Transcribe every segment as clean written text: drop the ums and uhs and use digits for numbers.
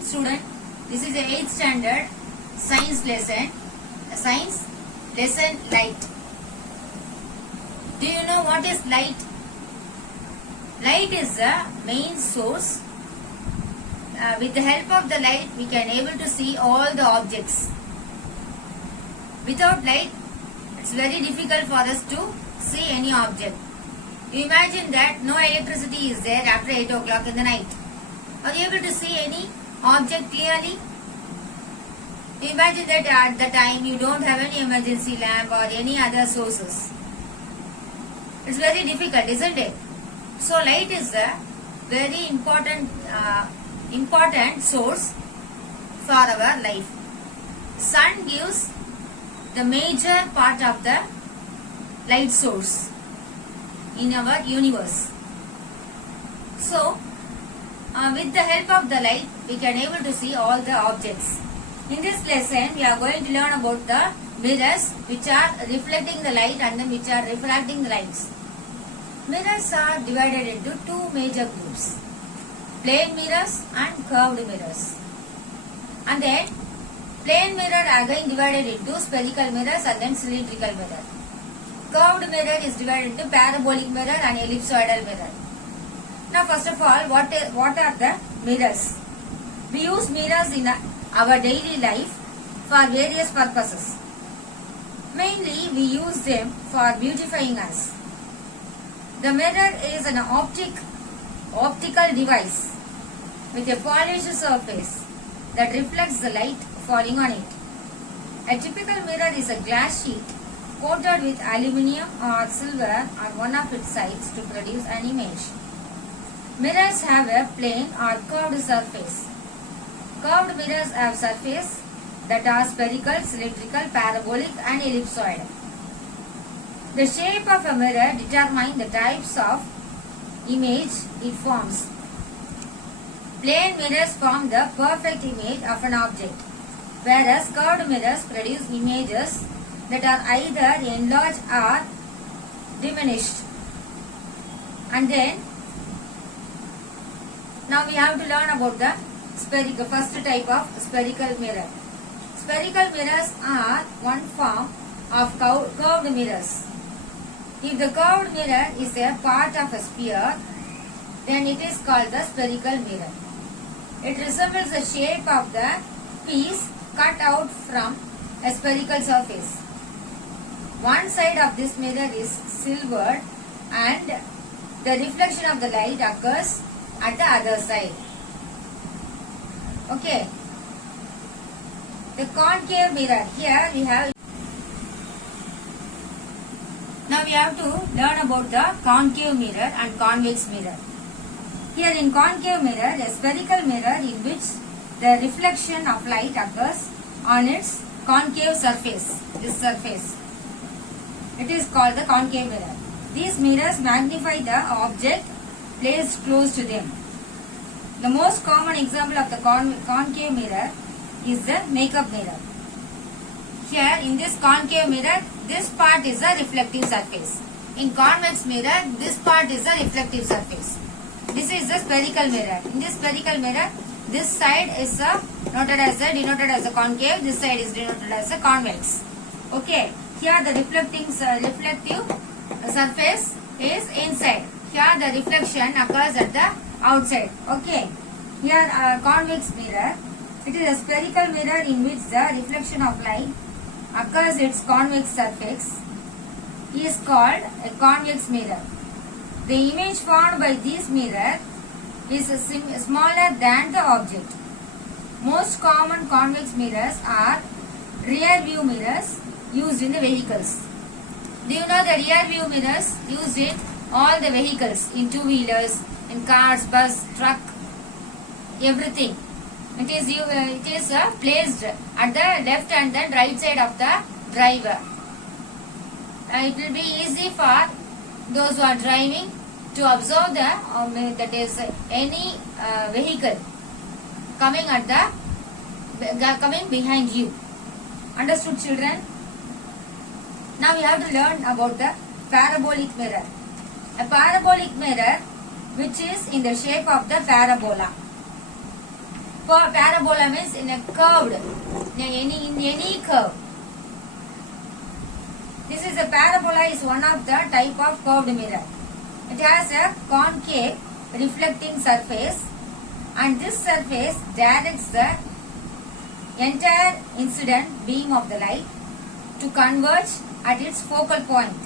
Student, this is the 8th standard science lesson. Science lesson light. Do you know what is light? Light is the main source. With the help of the light, we can able to see all the objects. Without light, it's very difficult for us to see any object. You imagine that no electricity is there after 8 o'clock in the night. Are you able to see any object clearly? You imagine that at the time you don't have any emergency lamp or any other sources. It's very difficult, isn't it? So light is a very important source for our life. Sun gives the major part of the light source in our universe. So, with the help of the light, we can able to see all the objects. In this lesson, we are going to learn about the mirrors which are reflecting the light and then which are refracting the lights. Mirrors are divided into two major groups, plane mirrors and curved mirrors. And then, plane mirror are again divided into spherical mirrors and then cylindrical mirror. Curved mirror is divided into parabolic mirror and ellipsoidal mirror. Now first of all, what are the mirrors? We use mirrors in our daily life for various purposes. Mainly we use them for beautifying us. The mirror is an optical device with a polished surface that reflects the light falling on it. A typical mirror is a glass sheet coated with aluminium or silver on one of its sides to produce an image. Mirrors have a plane or curved surface. Curved mirrors have surfaces that are spherical, cylindrical, parabolic and ellipsoid. The shape of a mirror determines the types of image it forms. Plane mirrors form the perfect image of an object, whereas curved mirrors produce images that are either enlarged or diminished. And then, now we have to learn about the first type of spherical mirror. Spherical mirrors are one form of curved mirrors. If the curved mirror is a part of a sphere, then it is called the spherical mirror. It resembles the shape of the piece cut out from a spherical surface. One side of this mirror is silvered and the reflection of the light occurs at the other side. Okay. The concave mirror. Here we have. Now we have to learn about the concave mirror and convex mirror. Here in concave mirror, a spherical mirror in which the reflection of light occurs on its concave surface. This surface. It is called the concave mirror. These mirrors magnify the object placed close to them. The most common example of the concave mirror is the makeup mirror. Here in this concave mirror, this part is the reflective surface. In convex mirror, this part is the reflective surface. This is the spherical mirror. In this spherical mirror, this side is denoted as a concave, this side is denoted as a convex. Okay. Here the reflective surface is inside. Here the reflection occurs at the outside. Okay. Here a convex mirror. It is a spherical mirror in which the reflection of light occurs its convex surface is called a convex mirror. The image formed by this mirror is smaller than the object. Most common convex mirrors are rear view mirrors used in the vehicles. Do you know the rear view mirrors used in all the vehicles, in two-wheelers, in cars, bus, truck, everything. It is placed at the left and then right side of the driver. It will be easy for those who are driving to observe any vehicle coming behind you. Understood, children? Now we have to learn about the parabolic mirror. A parabolic mirror which is in the shape of the parabola. Parabola means in a curved, in any curve. This is a parabola is one of the type of curved mirror. It has a concave reflecting surface, and this surface directs the entire incident beam of the light to converge at its focal point.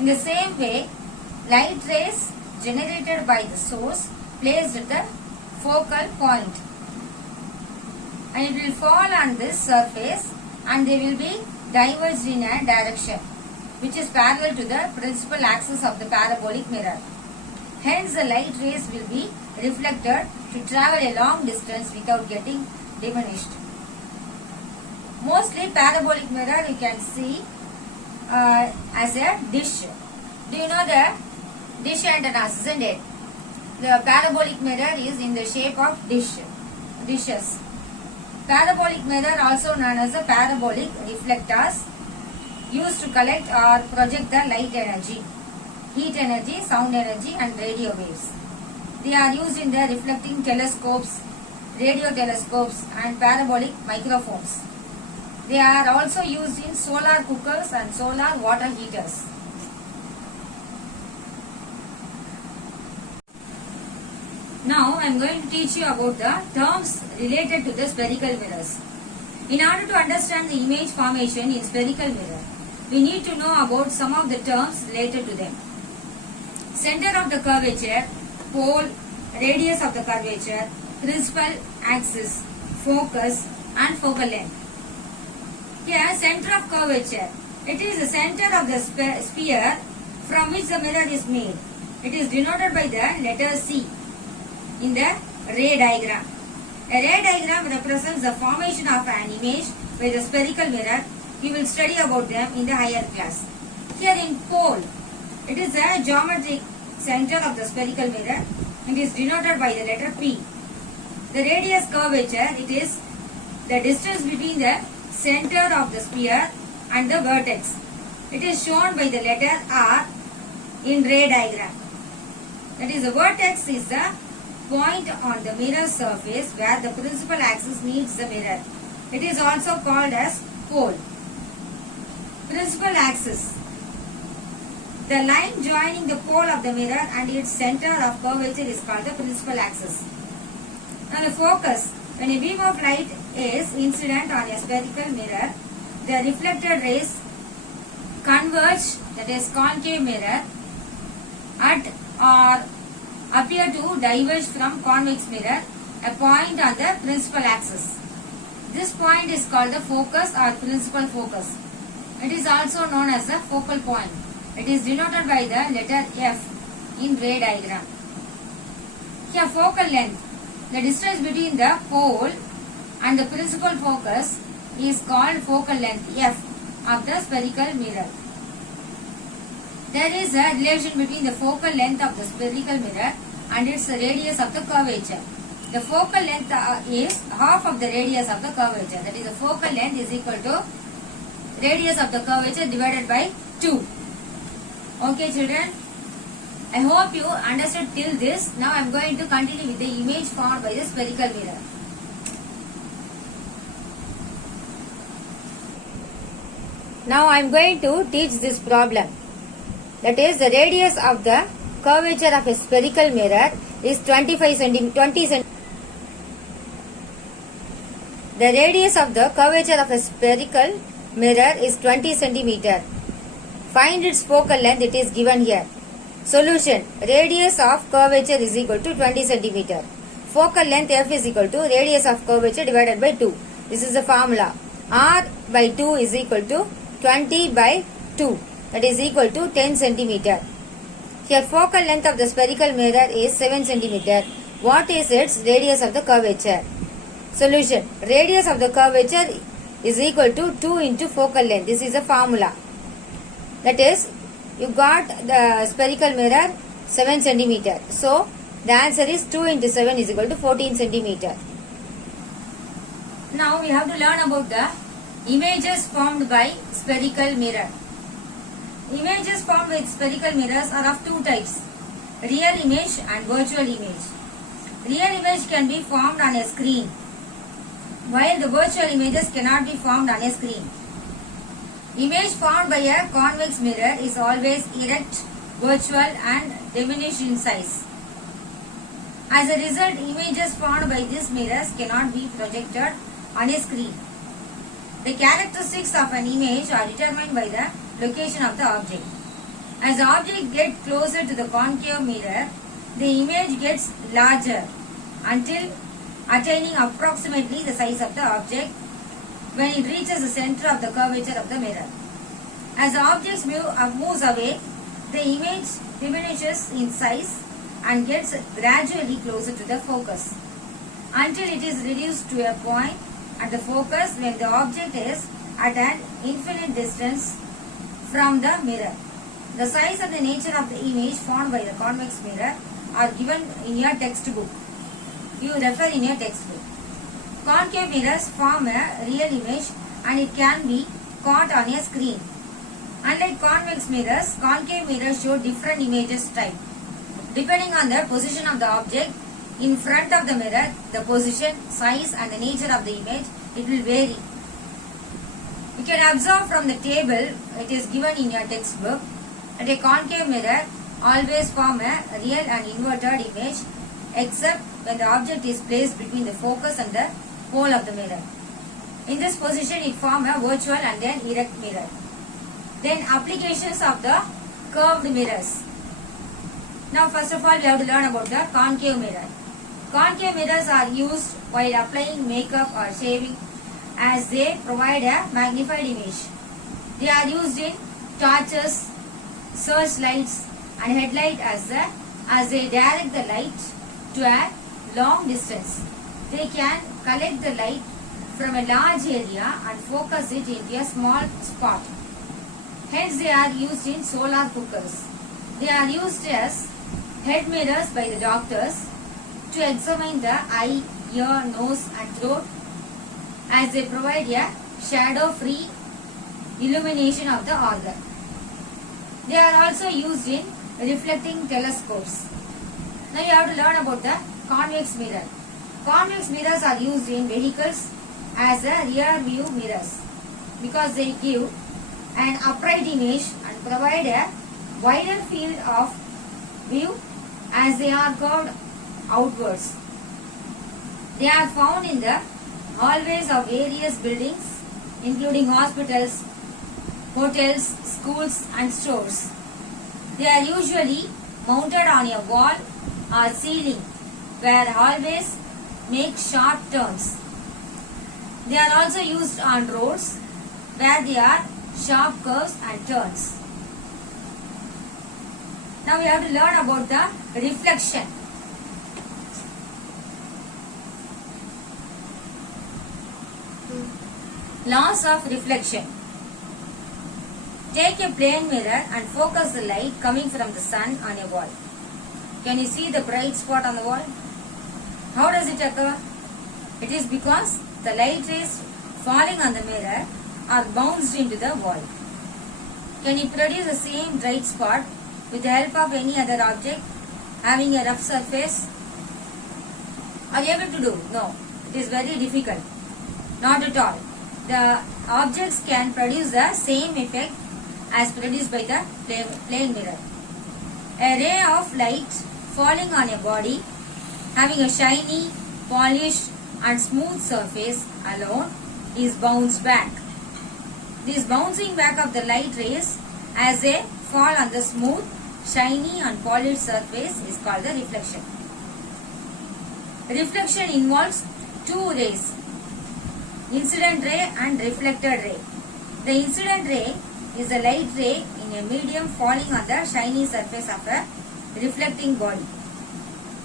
In the same way, light rays generated by the source placed at the focal point, and it will fall on this surface and they will be diverged in a direction which is parallel to the principal axis of the parabolic mirror. Hence, the light rays will be reflected to travel a long distance without getting diminished. Mostly parabolic mirror you can see as a dish. Do you know the dish antennas, isn't it? The parabolic mirror is in the shape of dishes. Parabolic mirror, also known as the parabolic reflectors, used to collect or project the light energy, heat energy, sound energy and radio waves. They are used in the reflecting telescopes, radio telescopes and parabolic microphones. They are also used in solar cookers and solar water heaters. Now I am going to teach you about the terms related to the spherical mirrors. In order to understand the image formation in spherical mirror, we need to know about some of the terms related to them. Center of the curvature, pole, radius of the curvature, principal axis, focus and focal length. Here, center of curvature. It is the center of the sphere from which the mirror is made. It is denoted by the letter C in the ray diagram. A ray diagram represents the formation of an image by the spherical mirror. We will study about them in the higher class. Here in pole, it is a geometric center of the spherical mirror. It is denoted by the letter P. The radius curvature, it is the distance between the center of the sphere and the vertex. It is shown by the letter R in ray diagram. That is, the vertex is the point on the mirror surface where the principal axis meets the mirror. It is also called as pole. Principal axis. The line joining the pole of the mirror and its center of curvature is called the principal axis. Now the focus. When a beam of light is incident on a spherical mirror, the reflected rays converge, that is concave mirror, at or appear to diverge from convex mirror, a point on the principal axis. This point is called the focus or principal focus. It is also known as the focal point. It is denoted by the letter F in ray diagram. Here, focal length. The distance between the pole and the principal focus is called focal length F of the spherical mirror. There is a relation between the focal length of the spherical mirror and its radius of the curvature. The focal length is half of the radius of the curvature. That is, the focal length is equal to radius of the curvature divided by 2. Okay, children? I hope you understood till this. Now I am going to continue with the image formed by the spherical mirror. Now I am going to teach this problem. That is, the radius of the curvature of a spherical mirror is 20 cm. The radius of the curvature of a spherical mirror is 20 cm. Find its focal length. It is given here. Solution. Radius of curvature is equal to 20 cm. Focal length F is equal to radius of curvature divided by 2. This is the formula. R by 2 is equal to 20 by 2. That is equal to 10 cm. Here, focal length of the spherical mirror is 7 cm. What is its radius of the curvature? Solution. Radius of the curvature is equal to 2 into focal length. This is the formula. That is, you got the spherical mirror 7 cm. So, the answer is 2 into 7 is equal to 14 cm. Now, we have to learn about the images formed by spherical mirror. Images formed with spherical mirrors are of two types, real image and virtual image. Real image can be formed on a screen, while the virtual images cannot be formed on a screen. Image formed by a convex mirror is always erect, virtual and diminished in size. As a result, images formed by these mirrors cannot be projected on a screen. The characteristics of an image are determined by the location of the object. As the object gets closer to the concave mirror, the image gets larger until attaining approximately the size of the object when it reaches the center of the curvature of the mirror. As the object moves away, the image diminishes in size and gets gradually closer to the focus until it is reduced to a point at the focus when the object is at an infinite distance from the mirror. The size and the nature of the image formed by the convex mirror are given in your textbook. You refer in your textbook. Concave mirrors form a real image and it can be caught on a screen. Unlike convex mirrors, concave mirrors show different images type. Depending on the position of the object in front of the mirror, the position, size and the nature of the image, it will vary. You can observe from the table, it is given in your textbook, that a concave mirror always form a real and inverted image except when the object is placed between the focus and the pole of the mirror. In this position, it forms a virtual and then erect mirror. Then applications of the curved mirrors. Now first of all, we have to learn about the concave mirror. Concave mirrors are used while applying makeup or shaving as they provide a magnified image. They are used in torches, searchlights and headlight as they direct the light to a long distance. They can collect the light from a large area and focus it into a small spot. Hence they are used in solar cookers. They are used as head mirrors by the doctors to examine the eye, ear, nose and throat as they provide a shadow-free illumination of the organ. They are also used in reflecting telescopes. Now you have to learn about the convex mirror. Convex mirrors are used in vehicles as a rear view mirrors because they give an upright image and provide a wider field of view as they are curved outwards. They are found in the hallways of various buildings including hospitals, hotels, schools and stores. They are usually mounted on a wall or ceiling where hallways make sharp turns. They are also used on roads where there are sharp curves and turns. Now we have to learn about the reflection. Laws of reflection. Take a plane mirror and focus the light coming from the sun on a wall. Can you see the bright spot on the wall? How does it occur? It is because the light rays falling on the mirror are bounced into the wall. Can you produce the same bright spot with the help of any other object having a rough surface? Are you able to do? No. It is very difficult. Not at all. The objects can produce the same effect as produced by the plane mirror. A ray of light falling on a body having a shiny, polished and smooth surface alone is bounced back. This bouncing back of the light rays as they fall on the smooth, shiny and polished surface is called the reflection. Reflection involves two rays, incident ray and reflected ray. The incident ray is a light ray in a medium falling on the shiny surface of a reflecting body.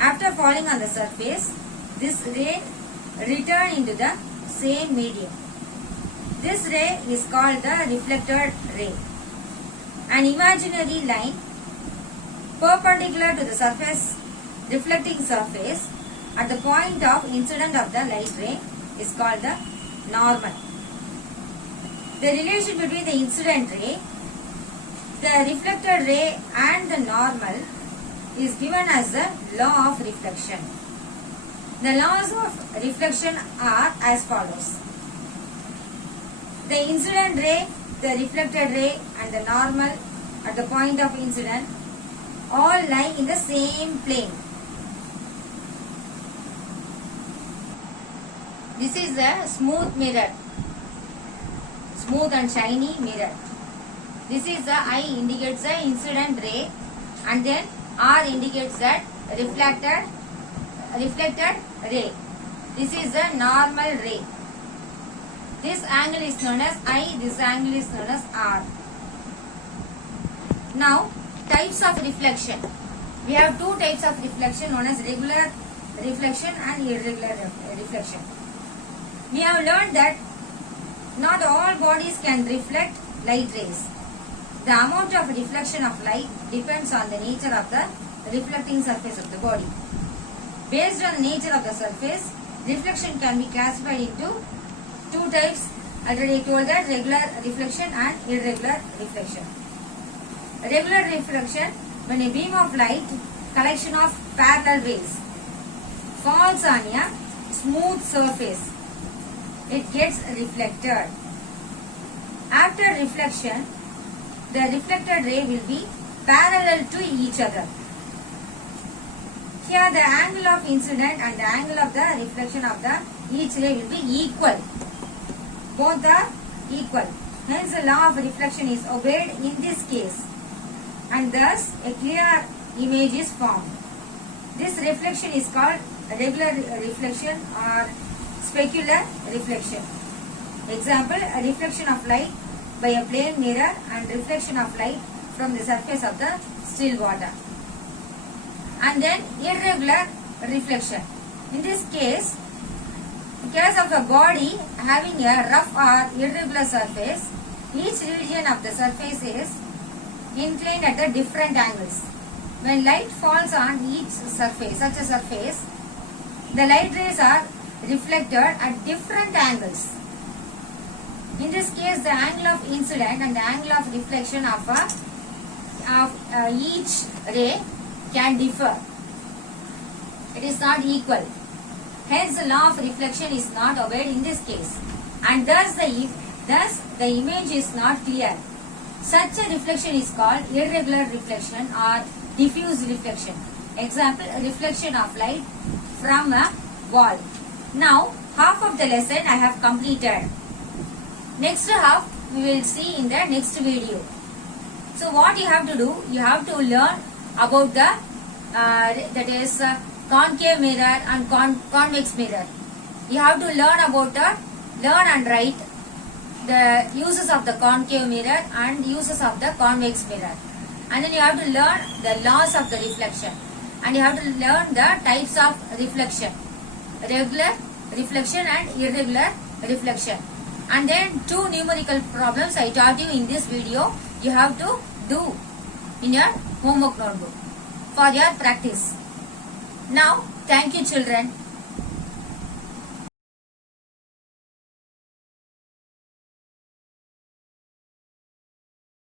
After falling on the surface, this ray returns into the same medium. This ray is called the reflected ray. An imaginary line perpendicular to the surface, reflecting surface at the point of incident of the light ray is called the normal. The relation between the incident ray, the reflected ray and the normal is given as the law of reflection. The laws of reflection are as follows. The incident ray, the reflected ray and the normal at the point of incident all lie in the same plane. This is a smooth mirror, smooth and shiny mirror. This is the I indicates the incident ray, and then R indicates that reflected ray. This is the normal ray. This angle is known as I, this angle is known as R. Now, types of reflection. We have two types of reflection known as regular reflection and irregular reflection. We have learned that not all bodies can reflect light rays. The amount of reflection of light depends on the nature of the reflecting surface of the body. Based on the nature of the surface, reflection can be classified into two types. Already I told that regular reflection and irregular reflection. Regular reflection, when a beam of light, collection of parallel rays, falls on a smooth surface, it gets reflected. After reflection, the reflected ray will be parallel to each other. Here the angle of incident and the angle of the reflection of the each ray will be equal. Both are equal. Hence the law of reflection is obeyed in this case, and thus a clear image is formed. This reflection is called regular reflection or specular reflection. Example, a reflection of light by a plane mirror and reflection of light from the surface of the still water. And then irregular reflection. In this case, in case of a body having a rough or irregular surface, each region of the surface is inclined at the different angles. When light falls on each surface, such a surface, the light rays are reflected at different angles. In this case, the angle of incident and the angle of reflection of each ray can differ. It is not equal. Hence, the law of reflection is not obeyed in this case, and thus the image is not clear. Such a reflection is called irregular reflection or diffuse reflection. Example, a reflection of light from a wall. Now, half of the lesson I have completed. Next half we will see in the next video. So what you have to do, you have to learn about the concave mirror and convex mirror. You have to learn about learn and write the uses of the concave mirror and uses of the convex mirror. And then you have to learn the laws of the reflection. And you have to learn the types of reflection. Regular reflection and irregular reflection. And then two numerical problems I taught you in this video. You have to do in your homework notebook for your practice. Now, thank you children.